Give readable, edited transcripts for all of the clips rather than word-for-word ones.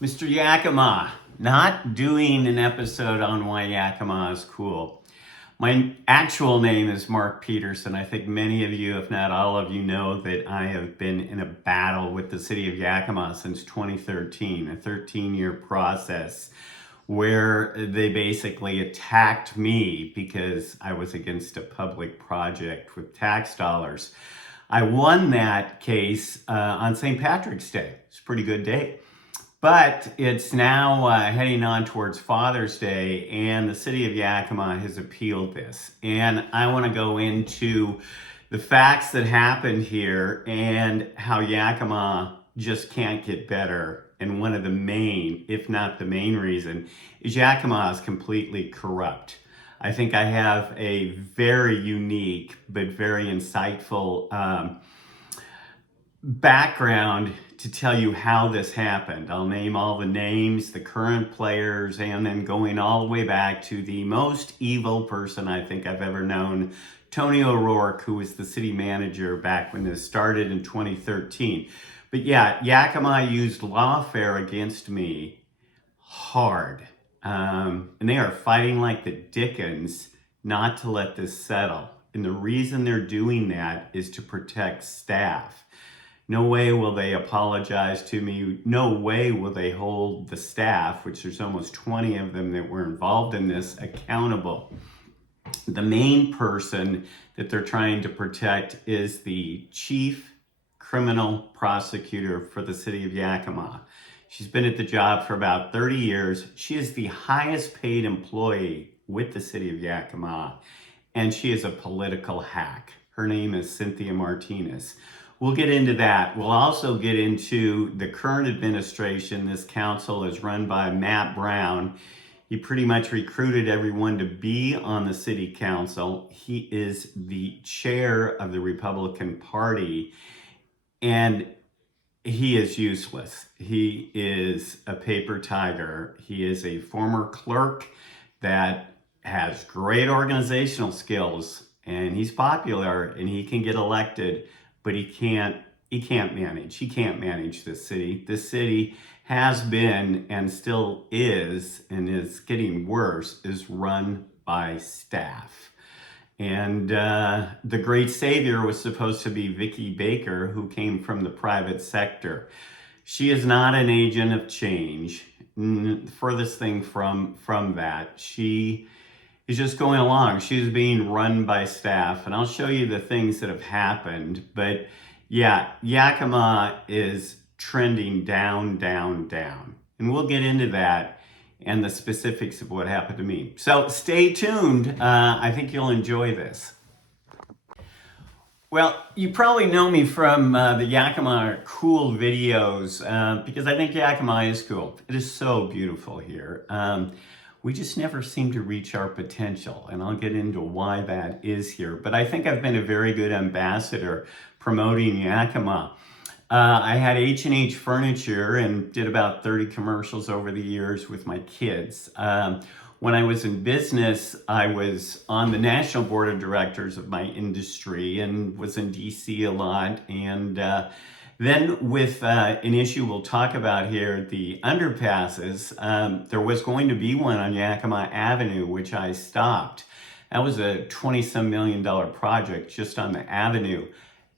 Mr. Yakima, not doing an episode on why Yakima is cool. My actual name is Mark Peterson. I think many of you, if not all of you, know that I have been in a battle with the City of Yakima since 2013, a 13-year process where they basically attacked me because I was against a public project with tax dollars. I won that case on St. Patrick's Day. It's a pretty good day. But it's now heading on towards Father's Day, and the City of Yakima has appealed this. And I want to go into the facts that happened here and how Yakima just can't get better. And one of the main, if not the main reason, is Yakima is completely corrupt. I think I have a very unique but very insightful background to tell you how this happened. I'll name all the names, the current players, and then going all the way back to the most evil person I think I've ever known, Tony O'Rourke, who was the city manager back when this started in 2013. But yeah, Yakima used Lawfare against me hard. And they are fighting like the Dickens not to let this settle. And the reason they're doing that is to protect staff. No way will they apologize to me. No way will they hold the staff, which there's almost 20 of them that were involved in this, accountable. The main person that they're trying to protect is the chief criminal prosecutor for the City of Yakima. She's been at the job for about 30 years. She is the highest paid employee with the City of Yakima, and she is a political hack. Her name is Cynthia Martinez. We'll get into that. We'll also get into the current administration. This council is run by Matt Brown. He pretty much recruited everyone to be on the city council. He is the chair of the Republican Party, and he is useless. He is a paper tiger. He is a former clerk that has great organizational skills, and he's popular, and he can get elected, but he can't manage. He can't manage this city. This city has been and still is, and is getting worse, is run by staff. And the great savior was supposed to be Vicki Baker, who came from the private sector. She is not an agent of change. Furthest thing from that. She is just going along. She's being run by staff. And I'll show you the things that have happened. But yeah, Yakima is trending down, down, down. And we'll get into that and the specifics of what happened to me. So stay tuned. I think you'll enjoy this. Well, you probably know me from the Yakima Cool videos because I think Yakima is cool. It is so beautiful here. We just never seem to reach our potential, and I'll get into why that is here. But I think I've been a very good ambassador promoting Yakima. I had H&H Furniture and did about 30 commercials over the years with my kids. When I was in business, I was on the national board of directors of my industry and was in DC a lot. And then with an issue we'll talk about here, the underpasses, there was going to be one on Yakima Avenue, which I stopped. That was a $20-some million project just on the avenue.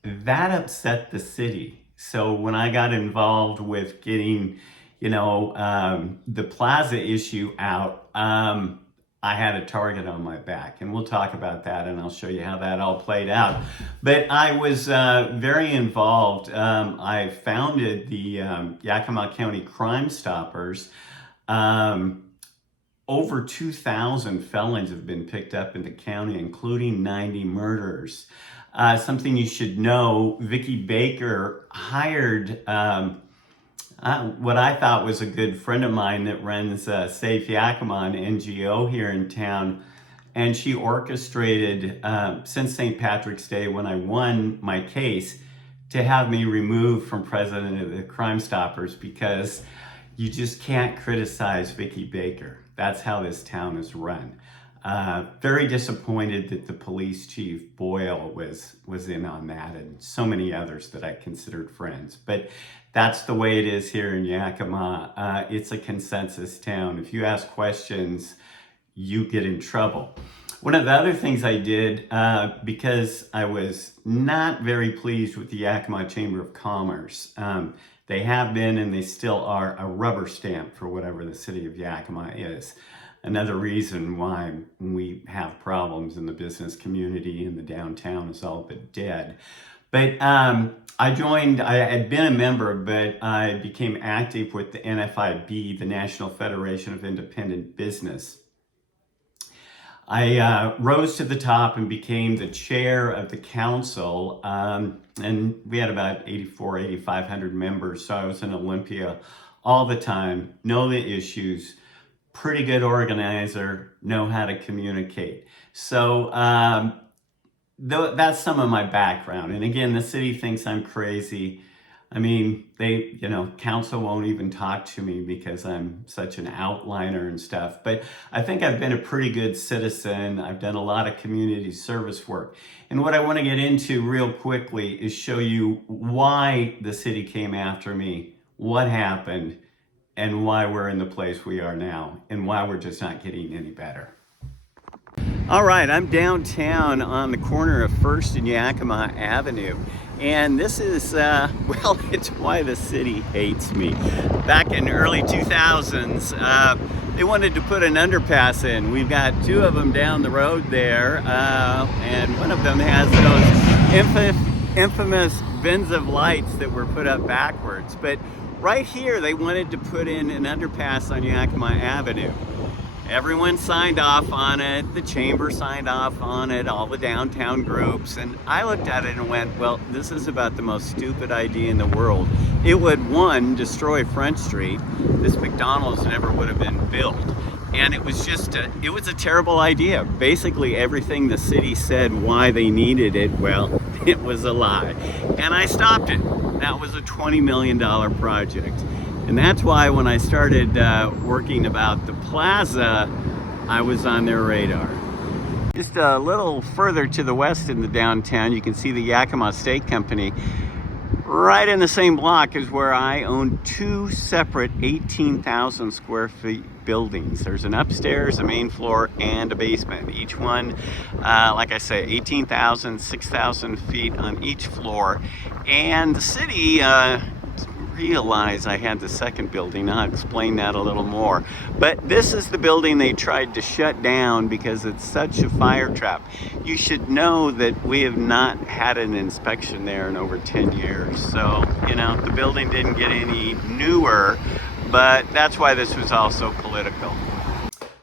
That upset the city. So when I got involved with getting, the plaza issue out, I had a target on my back, and we'll talk about that, and I'll show you how that all played out. But I was very involved. I founded the Yakima County Crime Stoppers. Over 2,000 felons have been picked up in the county, including 90 murders. Something you should know, Vicki Baker hired what I thought was a good friend of mine that runs Safe Yakima, an NGO here in town. And she orchestrated, since St. Patrick's Day when I won my case, to have me removed from president of the Crime Stoppers because you just can't criticize Vicki Baker. That's how this town is run. Very disappointed that the police chief Boyle was in on that, and so many others that I considered friends. But that's the way it is here in Yakima. It's a consensus town. If you ask questions, you get in trouble. One of the other things I did, because I was not very pleased with the Yakima Chamber of Commerce, they have been and they still are a rubber stamp for whatever the city of Yakima is. Another reason why we have problems in the business community and the downtown is all but dead. But I had been a member, but I became active with the NFIB, the National Federation of Independent Business. I rose to the top and became the chair of the council, and we had about 8,500 members, so I was in Olympia all the time, know the issues, pretty good organizer, know how to communicate. So that's some of my background. And again, the city thinks I'm crazy. I mean, council won't even talk to me because I'm such an outliner and stuff. But I think I've been a pretty good citizen. I've done a lot of community service work. And what I want to get into real quickly is show you why the city came after me, what happened, and why we're in the place we are now, and why we're just not getting any better. All right, I'm downtown on the corner of 1st and Yakima Avenue. And this is, well, it's why the city hates me. Back in early 2000s, they wanted to put an underpass in. We've got two of them down the road there, and one of them has those infamous bins of lights that were put up backwards. But right here, they wanted to put in an underpass on Yakima Avenue. Everyone signed off on it, the chamber signed off on it, all the downtown groups, and I looked at it and went, well, this is about the most stupid idea in the world. It would, one, destroy Front Street. This McDonald's never would have been built. And it was just, it was a terrible idea. Basically everything the city said why they needed it, well, it was a lie. And I stopped it. That was a $20 million project. And that's why when I started working about the plaza, I was on their radar. Just a little further to the west in the downtown, you can see the Yakima State Company. Right in the same block is where I own two separate 18,000 square feet buildings. There's an upstairs, a main floor, and a basement. Each one, like I say, 18,000, 6,000 feet on each floor. And the city realize I had the second building. I'll explain that a little more. But this is the building they tried to shut down because it's such a fire trap. You should know that we have not had an inspection there in over 10 years. So, the building didn't get any newer, but that's why this was also political.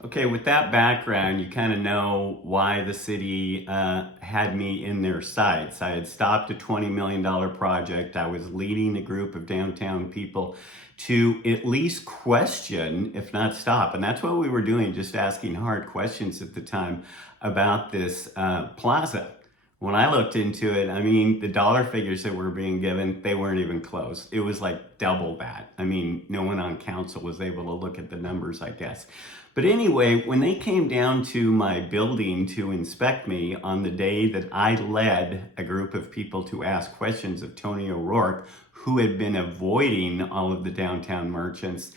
Okay, with that background, you kind of know why the city had me in their sights. I had stopped a $20 million project. I was leading a group of downtown people to at least question, if not stop. And that's what we were doing, just asking hard questions at the time about this plaza. When I looked into it, I mean, the dollar figures that were being given, they weren't even close. It was like double that. I mean, no one on council was able to look at the numbers, I guess. But anyway, when they came down to my building to inspect me on the day that I led a group of people to ask questions of Tony O'Rourke, who had been avoiding all of the downtown merchants,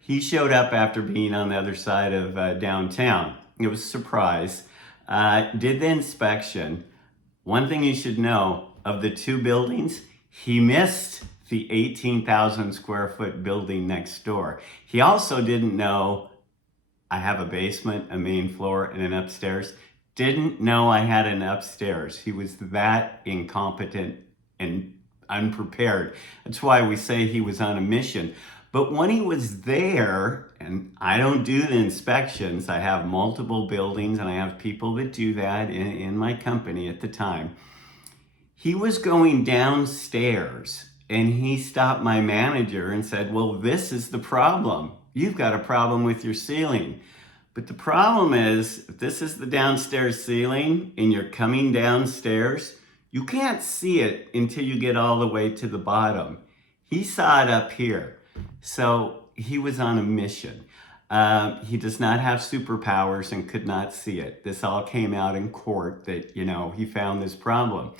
he showed up after being on the other side of downtown. It was a surprise. Did the inspection. One thing you should know, of the two buildings, he missed the 18,000 square foot building next door. He also didn't know I have a basement, a main floor, and an upstairs. Didn't know I had an upstairs. He was that incompetent and unprepared. That's why we say he was on a mission. But when he was there, and I don't do the inspections, I have multiple buildings and I have people that do that in my company at the time. He was going downstairs and he stopped my manager and said, well, this is the problem. You've got a problem with your ceiling. But the problem is, if this is the downstairs ceiling and you're coming downstairs, you can't see it until you get all the way to the bottom. He saw it up here. So he was on a mission. He does not have superpowers and could not see it. This all came out in court that, he found this problem.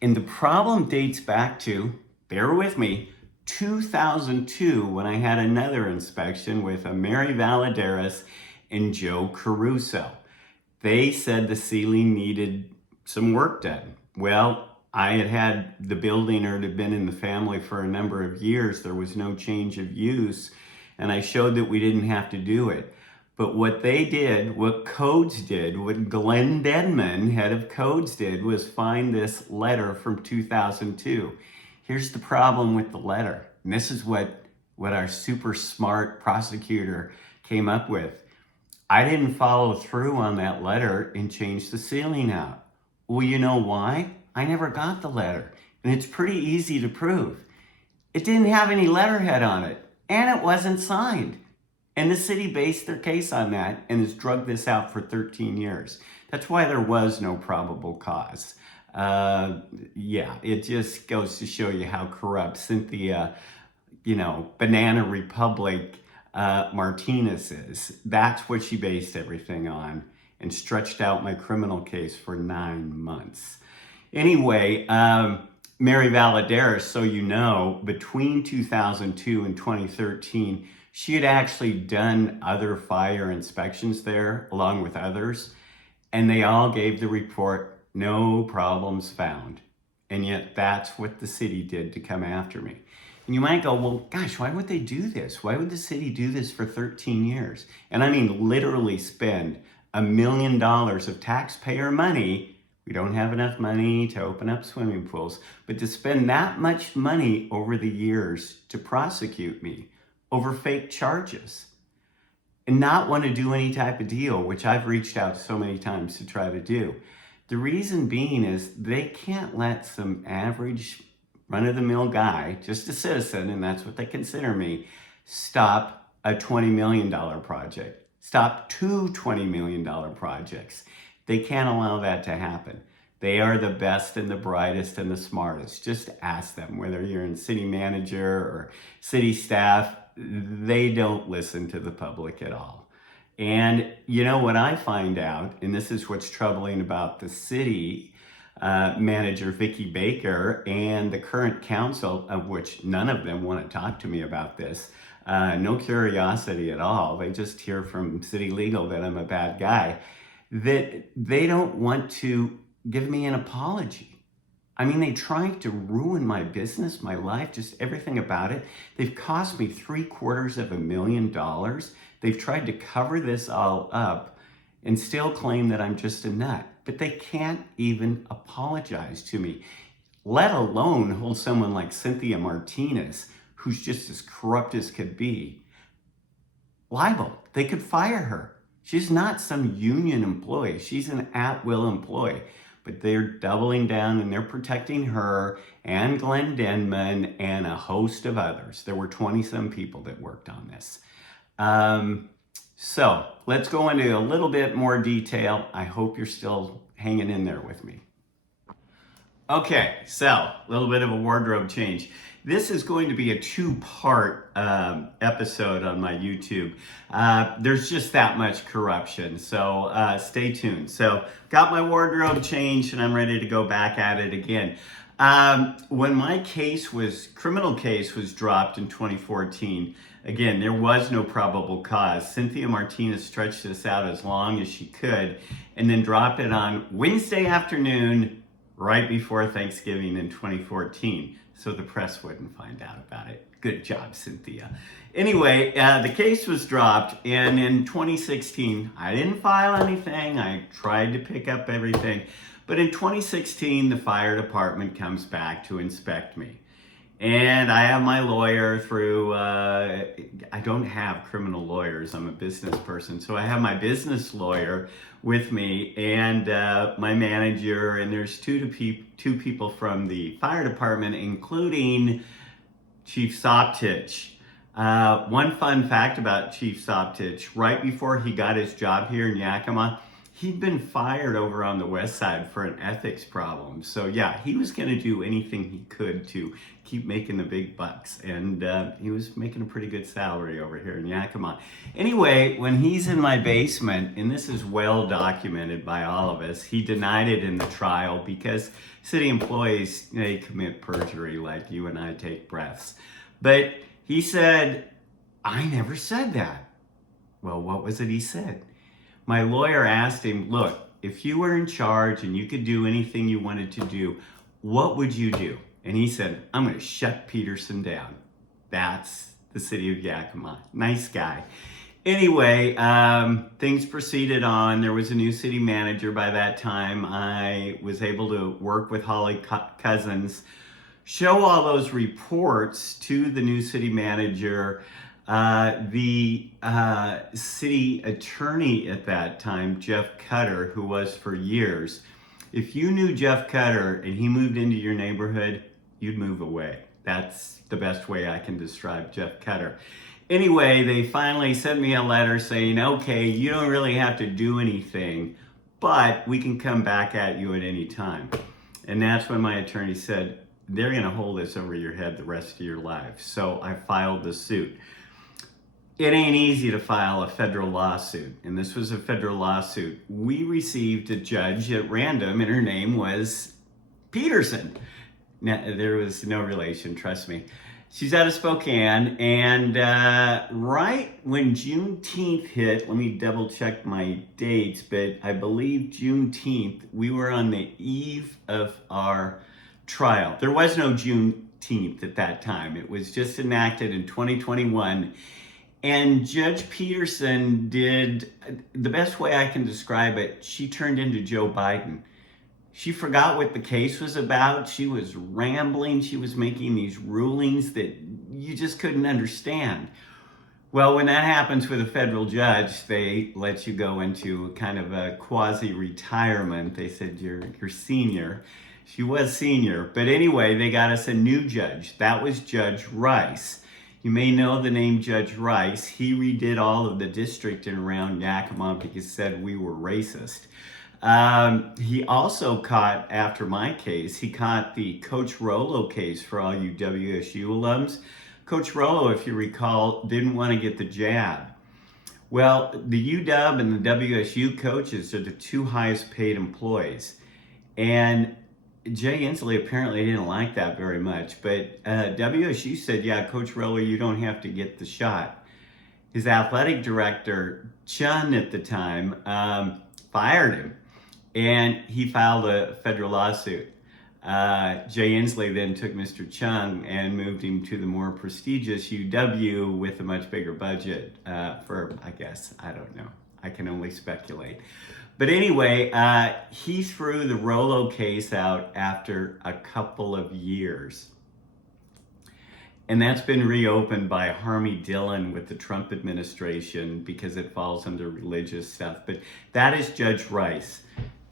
And the problem dates back to, bear with me, 2002, when I had another inspection with a Mary Valadares and Joe Caruso. They said the ceiling needed some work done. Well, I had the building, or it had been in the family for a number of years. There was no change of use, and I showed that we didn't have to do it. But what they did, what Codes did, what Glenn Denman, head of Codes, did was find this letter from 2002. Here's the problem with the letter, and this is what our super smart prosecutor came up with. I didn't follow through on that letter and change the ceiling out. Well, you know why? I never got the letter, and it's pretty easy to prove. It didn't have any letterhead on it, and it wasn't signed. And the city based their case on that and has drugged this out for 13 years. That's why there was no probable cause. It just goes to show you how corrupt Cynthia, Banana Republic Martinez is. That's what she based everything on and stretched out my criminal case for 9 months. Anyway, Mary Valadares, so you know, between 2002 and 2013, she had actually done other fire inspections there along with others, and they all gave the report, no problems found. And yet that's what the city did to come after me. And you might go, well, gosh, why would they do this? Why would the city do this for 13 years? And I mean, literally spend $1 million of taxpayer money. We don't have enough money to open up swimming pools, but to spend that much money over the years to prosecute me over fake charges and not want to do any type of deal, which I've reached out so many times to try to do. The reason being is they can't let some average run-of-the-mill guy, just a citizen, and that's what they consider me, stop a $20 million project, stop two $20 million projects. They can't allow that to happen. They are the best and the brightest and the smartest. Just ask them, whether you're in city manager or city staff, they don't listen to the public at all. And what I find out, and this is what's troubling about the city manager, Vicki Baker, and the current council, of which none of them want to talk to me about this. No curiosity at all. They just hear from city legal that I'm a bad guy. That they don't want to give me an apology. I mean, they tried to ruin my business, my life, just everything about it. They've cost me $750,000. They've tried to cover this all up and still claim that I'm just a nut. But they can't even apologize to me, let alone hold someone like Cynthia Martinez, who's just as corrupt as could be, liable. They could fire her. She's not some union employee. She's an at-will employee. But they're doubling down and they're protecting her and Glenn Denman and a host of others. There were 20-some people that worked on this. So let's go into a little bit more detail. I hope you're still hanging in there with me. Okay, so a little bit of a wardrobe change. This is going to be a two-part episode on my YouTube. There's just that much corruption, so stay tuned. So got my wardrobe changed and I'm ready to go back at it again. When my criminal case was dropped in 2014, again, there was no probable cause. Cynthia Martinez stretched this out as long as she could and then dropped it on Wednesday afternoon right before Thanksgiving in 2014. So the press wouldn't find out about it. Good job, Cynthia. Anyway, the case was dropped, and in 2016, I didn't file anything. I tried to pick up everything. But in 2016, the fire department comes back to inspect me. And I have my lawyer through, I don't have criminal lawyers, I'm a business person. So I have my business lawyer with me and my manager, and there's two people from the fire department, including Chief Soptich. One fun fact about Chief Soptich, right before he got his job here in Yakima, he'd been fired over on the West Side for an ethics problem. So yeah, he was going to do anything he could to keep making the big bucks. And he was making a pretty good salary over here in Yakima. Anyway, when he's in my basement, and this is well documented by all of us, he denied it in the trial because city employees, they commit perjury like you and I take breaths. But he said, I never said that. Well, what was it he said? My lawyer asked him, look, if you were in charge and you could do anything you wanted to do, what would you do? And he said, I'm going to shut Peterson down. That's the city of Yakima. Nice guy. Anyway, things proceeded on. There was a new city manager by that time. I was able to work with Holly Cousins, show all those reports to the new city manager. The city attorney at that time, Jeff Cutter, who was for years, if you knew Jeff Cutter and he moved into your neighborhood, you'd move away. That's the best way I can describe Jeff Cutter. Anyway, they finally sent me a letter saying, okay, you don't really have to do anything, but we can come back at you at any time. And that's when my attorney said, they're going to hold this over your head the rest of your life. So I filed the suit. It ain't easy to file a federal lawsuit, and this was a federal lawsuit. We received a judge at random, and her name was Peterson. Now, there was no relation, trust me. She's out of Spokane, and right when Juneteenth hit, let me double check my dates, but I believe Juneteenth, we were on the eve of our trial. There was no Juneteenth at that time. It was just enacted in 2021. And Judge Peterson did, the best way I can describe it, she turned into Joe Biden. She forgot what the case was about. She was rambling. She was making these rulings that you just couldn't understand. Well, when that happens with a federal judge, they let you go into kind of a quasi-retirement. They said, you're senior. She was senior. But anyway, they got us a new judge. That was Judge Rice. You may know the name Judge Rice. He redid all of the district and around Yakima because he said we were racist. He also caught, after my case, he caught the Coach Rollo case for all you WSU alums. Coach Rollo, if you recall, didn't want to get the jab. Well, the UW and the WSU coaches are the two highest paid employees. And Jay Inslee apparently didn't like that very much, but WSU said, yeah, Coach Roller, you don't have to get the shot. His athletic director, Chun at the time, fired him, and he filed a federal lawsuit. Jay Inslee then took Mr. Chung and moved him to the more prestigious UW with a much bigger budget for, I guess, I don't know. I can only speculate. But anyway, he threw the Rollo case out after a couple of years. And that's been reopened by Harmy Dillon with the Trump administration because it falls under religious stuff. But that is Judge Rice.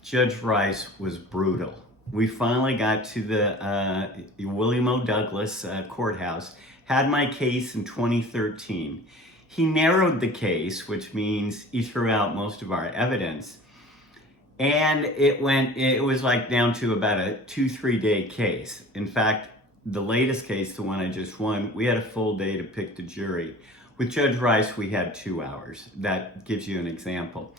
Judge Rice was brutal. We finally got to the William O. Douglas courthouse, had my case in 2013. He narrowed the case, which means he threw out most of our evidence. And it was like down to about a 2-3 day case. In fact, the latest case, the one I just won, we had a full day to pick the jury. With Judge Rice, we had 2 hours. That gives you an example.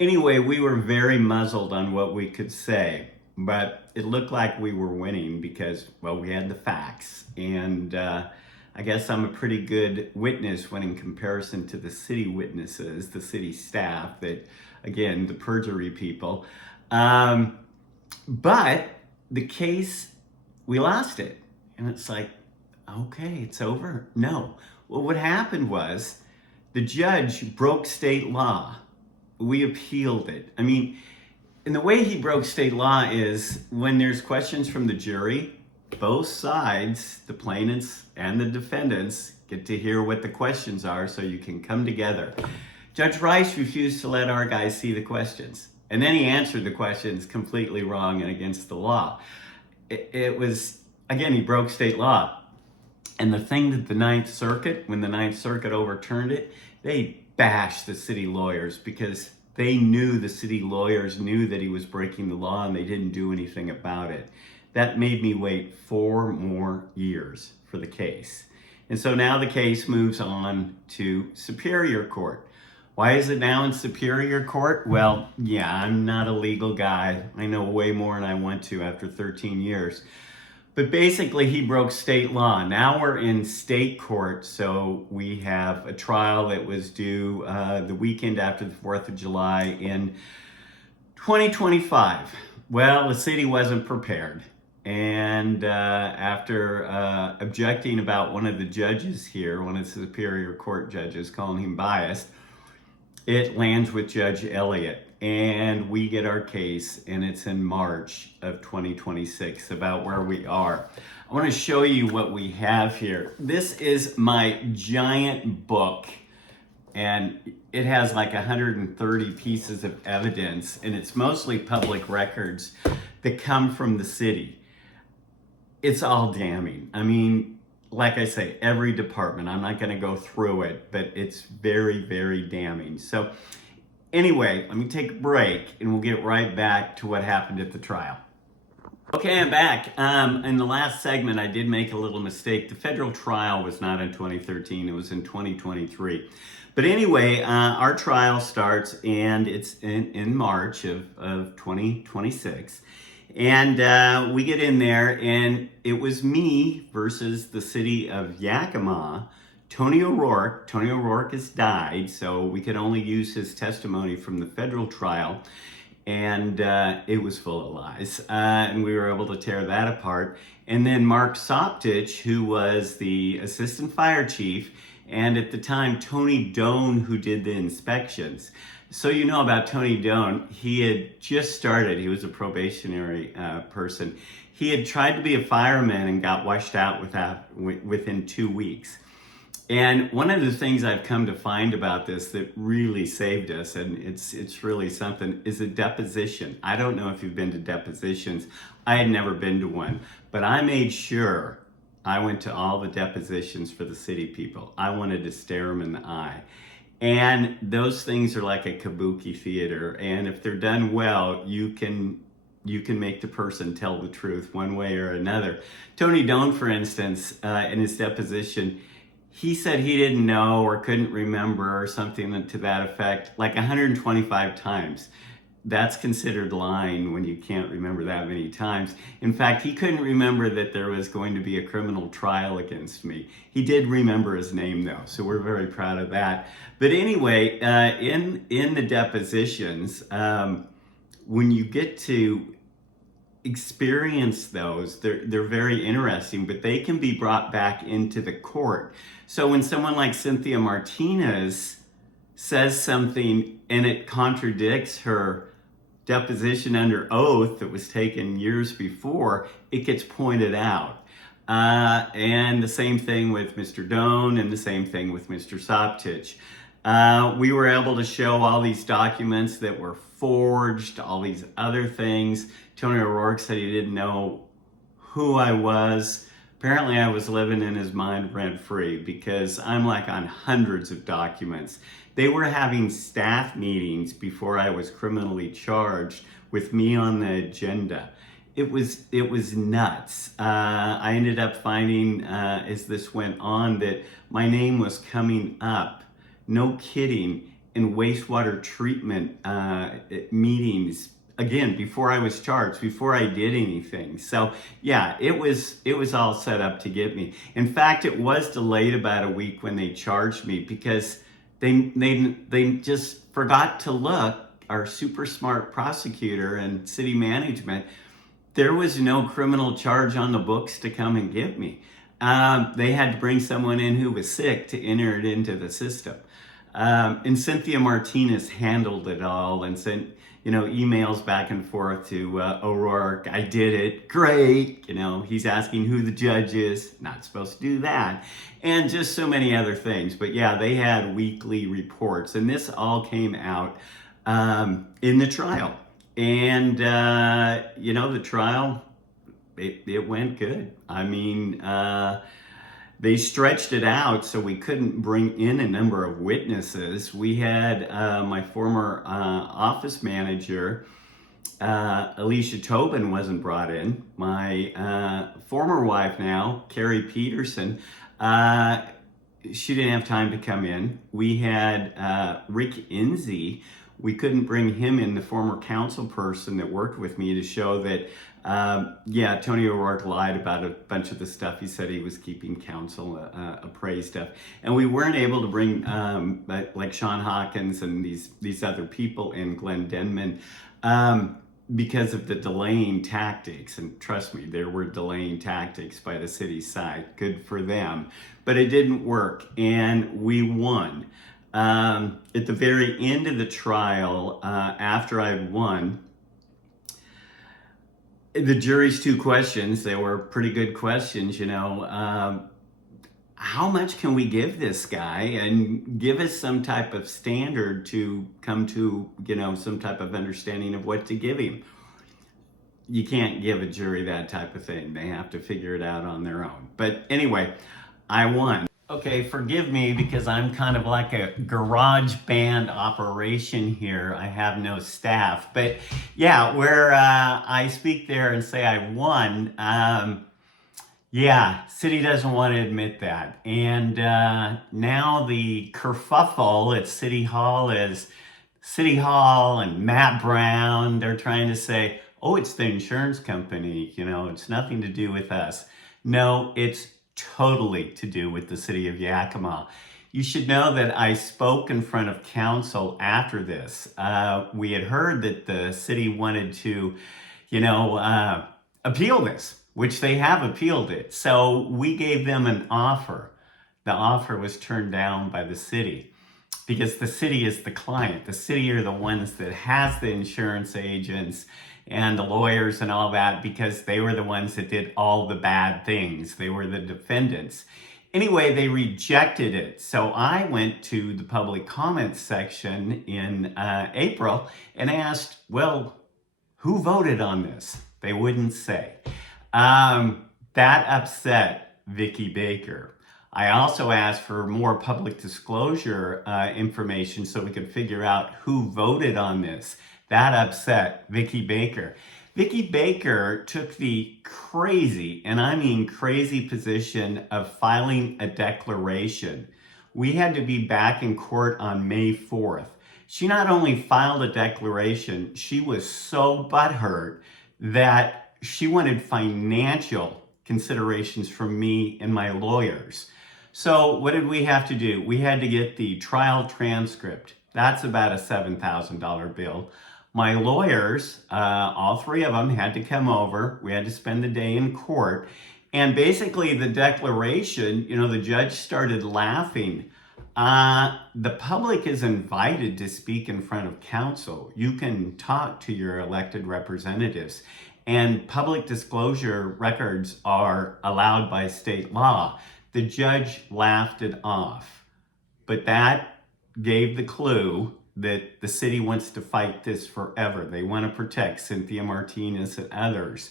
Anyway, we were very muzzled on what we could say, but it looked like we were winning because, well, we had the facts. And I guess I'm a pretty good witness when in comparison to the city witnesses, the city staff, that, again, the perjury people. But the case, we lost it. And it's like, okay, it's over. No. Well, what happened was the judge broke state law. We appealed it. I mean, and the way he broke state law is when there's questions from the jury, both sides, the plaintiffs and the defendants, get to hear what the questions are so you can come together. Judge Rice refused to let our guys see the questions. And then he answered the questions completely wrong and against the law. It was, again, he broke state law. And the thing that the Ninth Circuit, when the Ninth Circuit overturned it, they bashed the city lawyers because they knew, the city lawyers knew that he was breaking the law, and they didn't do anything about it. That made me wait 4 more years for the case. And so now the case moves on to Superior Court. Why is it now in Superior Court? Well, yeah, I'm not a legal guy. I know way more than I want to after 13 years. But basically, he broke state law. Now we're in state court, so we have a trial that was due the weekend after the 4th of July in 2025. Well, the city wasn't prepared. And after objecting about one of the judges here, one of the Superior Court judges, calling him biased, it lands with Judge Elliott, and we get our case, and it's in March of 2026, about where we are. I want to show you what we have here. This is my giant book, and it has like 130 pieces of evidence, and it's mostly public records that come from the city. It's all damning. I mean, like I say, every department. I'm not going to go through it, but it's very, very damning. So anyway, let me take a break, and we'll get right back to what happened at the trial. Okay, I'm back. In the last segment, I did make a little mistake. The federal trial was not in 2013. It was in 2023. But anyway, our trial starts, and it's in March of 2026. And we get in there, and it was me versus the City of Yakima. Tony O'Rourke. Tony O'Rourke has died, so we could only use his testimony from the federal trial. And it was full of lies. And we were able to tear that apart. And then Mark Soptich, who was the assistant fire chief, and at the time, Tony Doan, who did the inspections. So you know about Tony Doan, he had just started. He was a probationary person. He had tried to be a fireman and got washed out within 2 weeks. And one of the things I've come to find about this that really saved us, and it's really something, is a deposition. I don't know if you've been to depositions. I had never been to one, but I made sure I went to all the depositions for the city people. I wanted to stare them in the eye. And those things are like a kabuki theater. And if they're done well, you can make the person tell the truth one way or another. Tony Doan, for instance, in his deposition, he said he didn't know or couldn't remember or something to that effect like 125 times. That's considered lying when you can't remember that many times. In fact, he couldn't remember that there was going to be a criminal trial against me. He did remember his name, though, so we're very proud of that. But anyway, in the depositions, when you get to experience those, they're very interesting, but they can be brought back into the court. So when someone like Cynthia Martinez says something and it contradicts her deposition under oath that was taken years before, it gets pointed out. And the same thing with Mr. Doan, and the same thing with Mr. Soptich. We were able to show all these documents that were forged, all these other things. Tony O'Rourke said he didn't know who I was. Apparently I was living in his mind rent-free, because I'm like on hundreds of documents. They were having staff meetings before I was criminally charged with me on the agenda. It was nuts. I ended up finding, as this went on, that my name was coming up, no kidding, in wastewater treatment meetings, again, before I was charged, before I did anything. So yeah, it was all set up to get me. In fact, it was delayed about a week when they charged me, because they just forgot to look. Our super smart prosecutor and city management, there was no criminal charge on the books to come and get me. They had to bring someone in who was sick to enter it into the system. And Cynthia Martinez handled it all and sent, emails back and forth to O'Rourke. I did it, great. He's asking who the judge is, not supposed to do that. And just so many other things. But yeah, they had weekly reports, and this all came out in the trial. And, the trial, it went good. I mean, They stretched it out so we couldn't bring in a number of witnesses. We had my former office manager, Alicia Tobin, wasn't brought in. My former wife now, Carrie Peterson, she didn't have time to come in. We had Rick Inzi. We couldn't bring him in, the former council person that worked with me, to show that, Tony O'Rourke lied about a bunch of the stuff. He said he was keeping council appraised stuff. And we weren't able to bring like Sean Hawkins and these other people in, Glenn Denman, because of the delaying tactics. And trust me, there were delaying tactics by the city side. Good for them. But it didn't work, and we won. At the very end of the trial, after I'd won, the jury's two questions, they were pretty good questions, how much can we give this guy, and give us some type of standard to come to, some type of understanding of what to give him. You can't give a jury that type of thing. They have to figure it out on their own. But anyway, I won. Okay, forgive me because I'm kind of like a garage band operation here. I have no staff. But yeah, where I speak there and say I won, city doesn't want to admit that. And now the kerfuffle at City Hall is City Hall and Matt Brown. They're trying to say, oh, it's the insurance company, it's nothing to do with us. No, it's totally to do with the City of Yakima. You should know that I spoke in front of council after this. We had heard that the city wanted to, appeal this, which they have appealed it. So we gave them an offer. The offer was turned down by the city because the city is the client. The city are the ones that has the insurance agents and the lawyers and all that, because they were the ones that did all the bad things. They were the defendants. Anyway, they rejected it. So I went to the public comments section in April and asked, well, who voted on this? They wouldn't say. That upset Vicki Baker. I also asked for more public disclosure information so we could figure out who voted on this. That upset Vicki Baker. Vicki Baker took the crazy, and I mean crazy, position of filing a declaration. We had to be back in court on May 4th. She not only filed a declaration, she was so butthurt that she wanted financial considerations from me and my lawyers. So what did we have to do? We had to get the trial transcript. That's about a $7,000 bill. My lawyers, all three of them, had to come over. We had to spend the day in court. And basically the declaration, the judge started laughing. The public is invited to speak in front of council. You can talk to your elected representatives. And public disclosure records are allowed by state law. The judge laughed it off. But that gave the clue that the city wants to fight this forever. They want to protect Cynthia Martinez and others.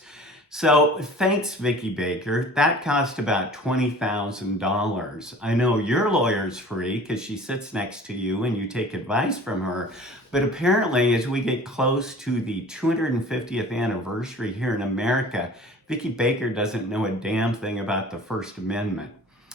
So thanks, Vicki Baker. That cost about $20,000. I know your lawyer's free because she sits next to you and you take advice from her. But apparently, as we get close to the 250th anniversary here in America, Vicki Baker doesn't know a damn thing about the First Amendment.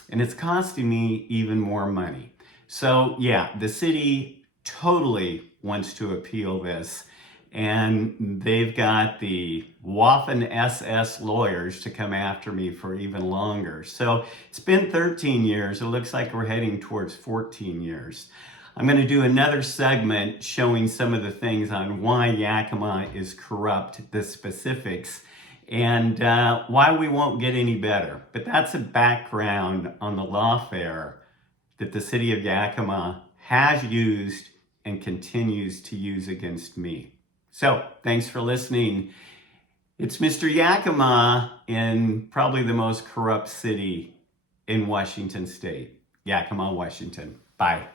And it's costing me even more money. So yeah, the city totally wants to appeal this, and they've got the Waffen SS lawyers to come after me for even longer. So it's been 13 years. It looks like we're heading towards 14 years. I'm going to do another segment showing some of the things on why Yakima is corrupt, the specifics, and why we won't get any better. But that's a background on the lawfare that the city of Yakima has used and continues to use against me. So, thanks for listening. It's Mr. Yakima in probably the most corrupt city in Washington State, Yakima, Washington. Bye.